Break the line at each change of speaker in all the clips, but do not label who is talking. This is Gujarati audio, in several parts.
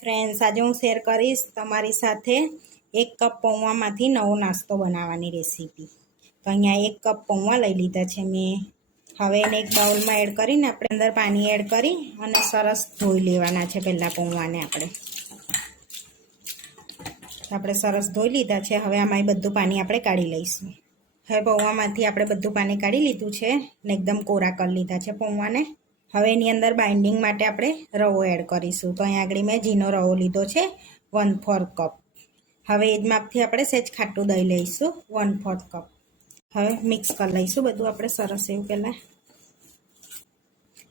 ફ્રેન્ડ્સ આજે હું શેર કરીશ તમારી સાથે એક કપ પૌવામાંથી નવો નાસ્તો બનાવવાની રેસીપી તો અહીંયા એક કપ પૌવા લઈ લીધા છે મેં. હવે એને એક બાઉલમાં એડ કરીને આપણે અંદર પાણી એડ કરી અને સરસ ધોઈ લેવાના છે પહેલાં પૌવાને આપણે. આપણે સરસ ધોઈ લીધા છે. હવે આમાં બધું પાણી આપણે કાઢી લઈશું. હવે પૌવામાંથી આપણે બધું પાણી કાઢી લીધું છે ને એકદમ કોરા કરી લીધા છે પૌવાને હવે એની અંદર બાઇન્ડિંગ માટે આપણે રવો એડ કરીશું. તો અહીં આગળ મેં ઝીનો રવો લીધો છે વન ફોર્થ કપ હવે એ જ માપથી આપણે સહેજ ખાટું દહીં લઈશું વન ફોર્થ કપ હવે મિક્સ કરી લઈશું, બધું આપણે સરસ એવું પહેલાં.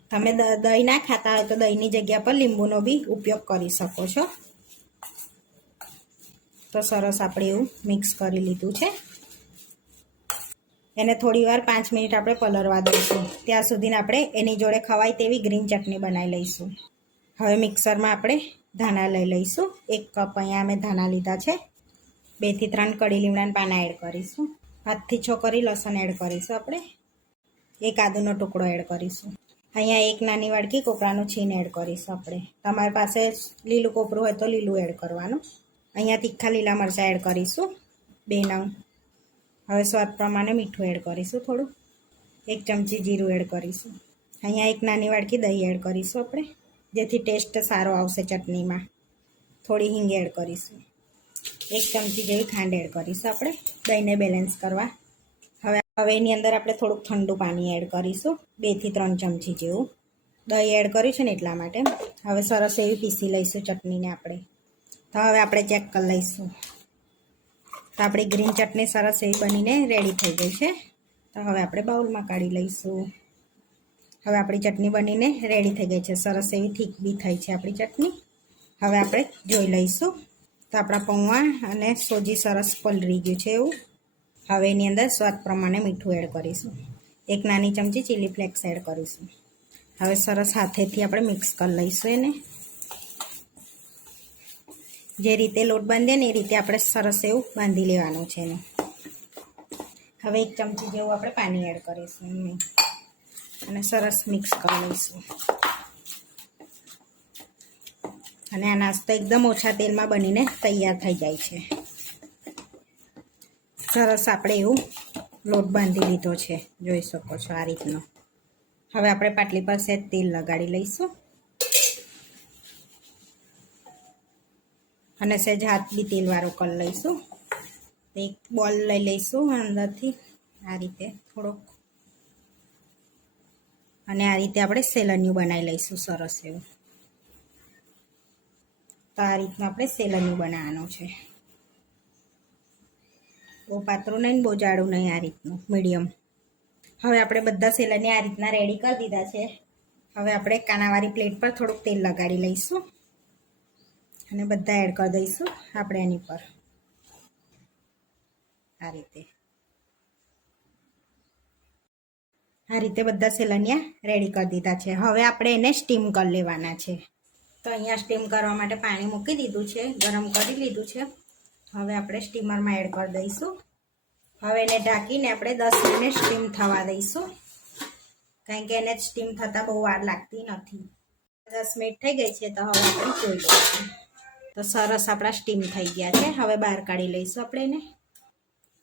તમે દહીં ના ખાતા હોય તો દહીંની જગ્યા પર લીંબુનો બી ઉપયોગ કરી શકો છો. તો સરસ આપણે એવું મિક્સ કરી લીધું છે. એને થોડી વાર પાંચ મિનિટ આપણે પલળવા દઈશું. ત્યાં સુધીને આપણે એની જોડે ખવાય તેવી ગ્રીન ચટણી બનાવી લઈશું. હવે મિક્સરમાં આપણે ધાણા લઈ લઈશું. એક કપ અહીંયા અમે ધાણા લીધા છે. બેથી ત્રણ કડી લીમડાના પાના એડ કરીશું. હાથથી છોકરી કરી લસણ એડ કરીશું આપણે. એક આદુનો ટુકડો એડ કરીશું. અહીંયા એક નાની વાડકી કોપરાનું છીન એડ કરીશું આપણે. તમારી પાસે લીલું કોપરું હોય તો લીલું એડ કરવાનું. અહીંયા તીખા લીલા મરચાં એડ કરીશું. બે નંગ હવે સ્વાદ પ્રમાણે મીઠું એડ કરીશું થોડું. એક ચમચી જીરું એડ કરીશું. અહીંયા એક નાની વાડકી દહીં એડ કરીશું આપણે, જેથી ટેસ્ટ સારો આવશે ચટણીમાં. થોડી હિંગ એડ કરીશું. એક ચમચી જેવી ખાંડ એડ કરીશું આપણે, દહીંને બેલેન્સ કરવા. હવે હવે એની અંદર આપણે થોડુંક ઠંડુ પાણી એડ કરીશું બેથી ત્રણ ચમચી જેવું. દહીં એડ કર્યું છે ને એટલા માટે. હવે સરસ એવી પીસી લઈશું ચટણીને આપણે. તો હવે આપણે ચેક કરી લઈશું. તો આપણી ગ્રીન ચટણી સરસ એવી બનીને રેડી થઈ ગઈ છે. તો હવે આપણે બાઉલમાં કાઢી લઈશું. હવે આપણી ચટણી બનીને રેડી થઈ ગઈ છે. સરસ એવી થીક બી થઈ છે આપણી ચટણી. હવે આપણે જોઈ લઈશું. તો આપણા પૌવા અને સોજી સરસ પલરી ગયું છે એવું. હવે એની અંદર સ્વાદ પ્રમાણે મીઠું એડ કરીશું. એક નાની ચમચી ચીલી ફ્લેક્સ એડ કરીશું. હવે સરસ હાથેથી આપણે મિક્સ કરી લઈશું એને. જે રીતે લોટ બાંધીએ ને એ રીતે આપણે સરસ એવું બાંધી લેવાનું છે એનું. હવે એક ચમચી જેવું આપણે પાણી એડ કરીશું અને સરસ મિક્સ કરી લઈશું. અને આ નાસ્તો એકદમ ઓછા તેલમાં બનીને તૈયાર થઈ જાય છે. સરસ આપણે એવું લોટ બાંધી લીધો છે. જોઈ શકો છો આ રીતનો. હવે આપણે પાટલી પર સેજ તેલ લગાડી લઈશું. અને સહેજ હાથ તેલવાળું કરી લઈશું. એક બોલ લઈ લઈશું અંદરથી. આ રીતે થોડોક. અને આ રીતે આપણે સેલન્યું બનાવી લઈશું, સરસ એવું. તો આ રીતનું આપણે સેલન્યું બનાવવાનું છે. બહુ પાતળું નહીં બહુ જાડું નહીં આ રીતનું, મીડિયમ. હવે આપણે બધા સેલને આ રીતના રેડી કરી દીધા છે. હવે આપણે કાણાવાળી પ્લેટ પર થોડુંક તેલ લગાડી લઈશું. અને બધા એડ કરી દઈશું આપણે એની પર. આ રીતે. આ રીતે બધા સેલનિયા રેડી કરી દીધા છે. હવે આપણે એને સ્ટીમ કરી લેવાના છે. તો અહીંયા સ્ટીમ કરવા માટે પાણી મૂકી દીધું છે, ગરમ કરી લીધું છે. હવે આપણે સ્ટીમરમાં એડ કરી દઈશું. હવે એને ઢાંકીને આપણે દસ મિનિટ સ્ટીમ થવા દઈશું. કારણ કે એને સ્ટીમ થતાં બહુ વાર લાગતી નથી. દસ મિનિટ થઈ ગઈ છે, તો હવે આપણે જોઈ લઈશું. તો સરસ આપણા સ્ટીમ થઈ ગયા છે. હવે બહાર કાઢી લઈશું આપણે એને.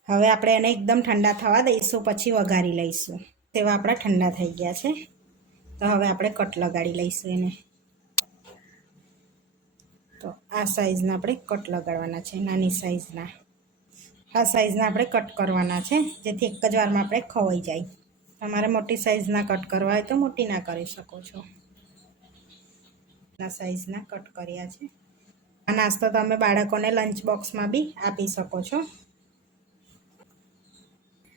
હવે આપણે એને એકદમ ઠંડા થવા દઈશું, પછી વઘારી લઈશું. તેવા આપણા ઠંડા થઈ ગયા છે. તો હવે આપણે કટ લગાડી લઈશું એને. તો આ સાઈઝના આપણે કટ લગાડવાના છે, નાની સાઈઝના આ સાઈઝના આપણે કટ કરવાના છે, જેથી એક જ વારમાં આપણે ખવાઈ જાય. તમારે મોટી સાઈઝના કટ કરવા હોય તો મોટી ના કરી શકો છો. ના સાઈઝના કટ કર્યા છે. આ નાસ્તો તમે બાળકોને લંચ બોક્સમાં બી આપી શકો છો.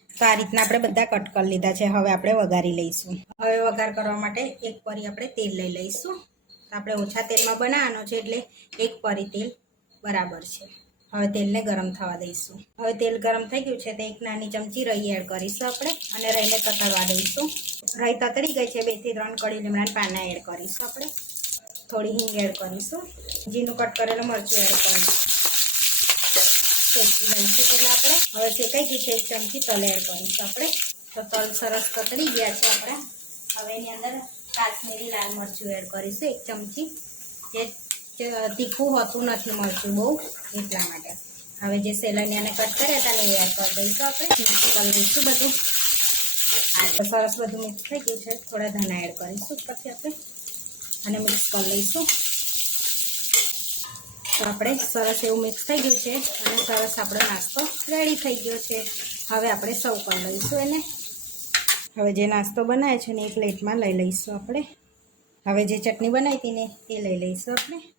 તો આ રીતના આપણે બધા કટ કરી લીધા છે. હવે આપણે વઘારી લઈશું. હવે વઘાર કરવા માટે એક પરી આપણે તેલ લઈ લઈશું. તો આપણે ઓછા તેલમાં બનાવવાનો છે એટલે એક પરી તેલ બરાબર છે. હવે તેલને ગરમ થવા દઈશું. હવે તેલ ગરમ થઈ ગયું છે તો એક નાની ચમચી રહી એડ કરીશું આપણે અને રહીને તતરવા દઈશું. રહી તતરી ગઈ છે. બેથી ત્રણ કડી લીમડાના પાના એડ કરીશું આપણે. થોડી હિંગ એડ કરીશું. જીનું કટ કરેલું મરચું એડ કરીશું. શેકી લઈશું પહેલાં આપણે. હવે શેકાઈ ગયું છે એક ચમચી તલ એડ કરીશું આપણે. તો તલ સરસ કતરી ગયા છે આપણા. હવે એની અંદર કાશ્મીરી લાલ મરચું એડ કરીશું એક ચમચી. જે તીખું હોતું નથી મરચું બહુ એટલા માટે. હવે જે સેલનિયાને કટ કર્યા હતા ને એ એડ કરી દઈશું આપણે. મિક્સ કરી દઈશું બધું. આ તો સરસ બધું મિક્સ થઈ ગયું છે. થોડા ધાણા એડ કરીશું પછી આપણે. અને મિક્સ કરી લઈશું. તો આપણે સરસ એવું મિક્સ થઈ ગયું છે અને સરસ આપણો નાસ્તો રેડી થઈ ગયો છે. હવે આપણે સર્વ કરી લઈશું એને. હવે જે નાસ્તો બનાવ્યો છે ને એ પ્લેટમાં લઈ લઈશું આપણે. હવે જે ચટણી બનાવી હતી ને એ લઈ લઈશું આપણે.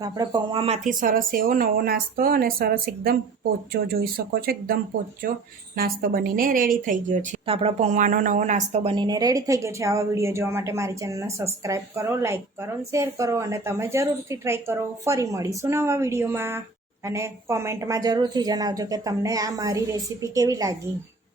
તો આપણે પૌવામાંથી સરસ એવો નવો નાસ્તો અને સરસ એકદમ પોચો જોઈ શકો છો, એકદમ પોચો નાસ્તો બનીને રેડી થઈ ગયો છે. તો આપણો પૌવાનો નવો નાસ્તો બનીને રેડી થઈ ગયો છે. આવા વીડિયો જોવા માટે મારી ચેનલને સબસ્ક્રાઈબ કરો લાઇક કરો અને શેર કરો અને તમે જરૂરથી ટ્રાય કરો. ફરી મળીશું નવા વિડીયોમાં અને કોમેન્ટમાં જરૂરથી જણાવજો કે તમને આ મારી રેસીપી કેવી લાગી.